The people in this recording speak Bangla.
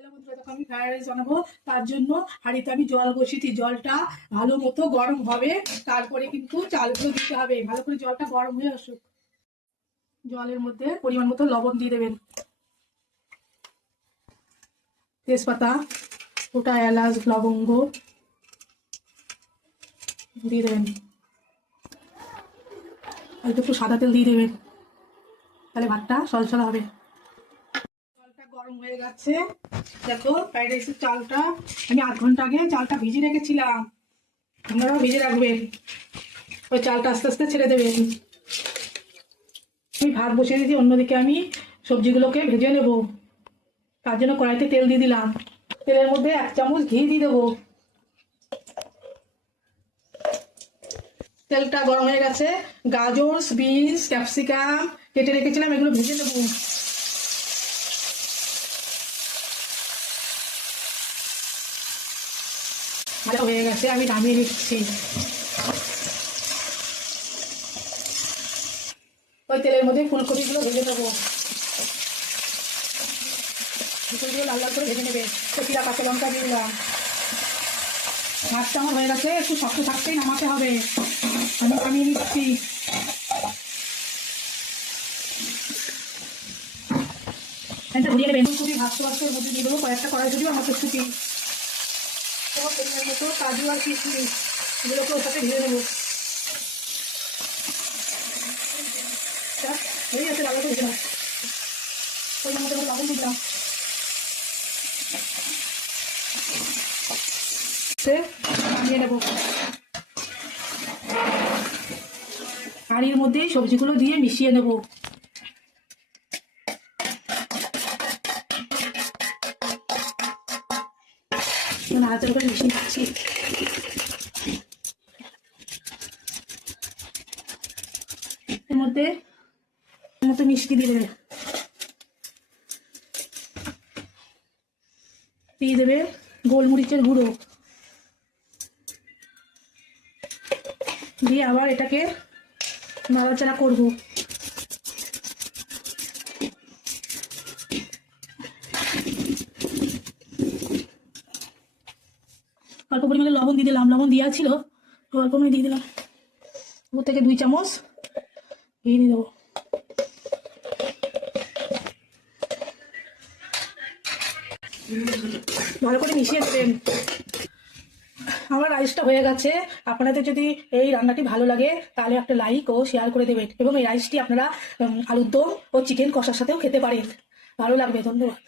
হ্যালো বন্ধুরা, দেখো আমি ফ্রাইড রাইস বানাবো। তার জন্য হাঁড়িতে আমি জল বসিয়েছি। জলটা ভালো মতো গরম হবে, তারপরে কিন্তু চালগুলো দিতে হবে। ভালো করে জলটা গরম হয়ে আসুক। জলের মধ্যে পরিমাণ মতো লবণ দিয়ে দেবেন, তেজপাতা, গোটা এলাচ, লবঙ্গ দিয়ে দেবেন। আর একটু সাদা তেল দিয়ে দেবেন, তাহলে ভাতটা সলসলা হবে। চালটা গরম হয়ে গেছে। দেখো ফ্রাইড রাইসের চালটা আমি 8 ঘন্টা আগে চালটা ভিজিয়ে রেখেছিলাম। আপনারাও ভিজে রাখবেন। ওই চালটা আস্তে আস্তে ছেড়ে দেবেন। আমি ভাত বসিয়ে দিয়েছি, অন্যদিকে আমি সবজিগুলোকে ভেজে নেব। তার জন্য কড়াইতে তেল দিয়ে দিলাম। তেলের মধ্যে 1 চামচ ঘি দিয়ে দেবো। তেলটা গরম হয়ে গেছে। গাজর, বিনস, ক্যাপসিকাম কেটে রেখেছিলাম, এগুলো ভেজে নেব। ভালো হয়ে গেছে, আমি নামিয়ে নিচ্ছি। ওই তেলের মধ্যে ফুলকপিগুলো ভেজে নেবো। ফুলকপিগুলো লাল লাল করে ভেজে নেবে। কপিরা কাঁচা লঙ্কা দিয়ে দিলাম। ভাতটা আমার হয়ে গেছে, একটু শক্ত থাকতেই নামাতে হবে। আমি নামিয়ে নিচ্ছি। ঘুরিয়ে নেবেন। ফুলকপি ভাজতে ভাজতে এর মধ্যে দিয়ে দেবো কয়েকটা কড়াইশুঁটি আর মটরশুঁটি, পরিমাণ মতো কাজু আর কিশমিশ, এগুলোকে ওর সাথে ভেজে নেবো। হয়ে গেছে, লাল করে ভেজে নাও। পরিমাণ মতো লবণ দিলাম। নামিয়ে নেবো। হাঁড়ির মধ্যে সবজিগুলো দিয়ে মিশিয়ে নেব। নাড়াচাড়া করে মিশিয়ে নিচ্ছি। এর মধ্যে মিষ্টি দিয়ে দেবে, দিয়ে দেবে গোলমরিচের গুঁড়ো, দিয়ে আবার এটাকে নাড়াচাড়া করবো। অল্প পরিমাণে লবণ দিয়ে দিলাম, লবণ দেওয়া ছিল, অল্প পরিমাণে দিয়ে দিলাম। ওর থেকে 2 চামচ ঘি দিয়ে দেবো। ভালো করে মিশিয়ে দেবেন। আমার রাইসটা হয়ে গেছে। আপনাদের যদি এই রান্নাটি ভালো লাগে তাহলে একটা লাইক ও শেয়ার করে দেবেন, এবং এই রাইসটি আপনারা আলুর দম ও চিকেন কষার সাথেও খেতে পারেন, ভালো লাগবে। ধন্যবাদ।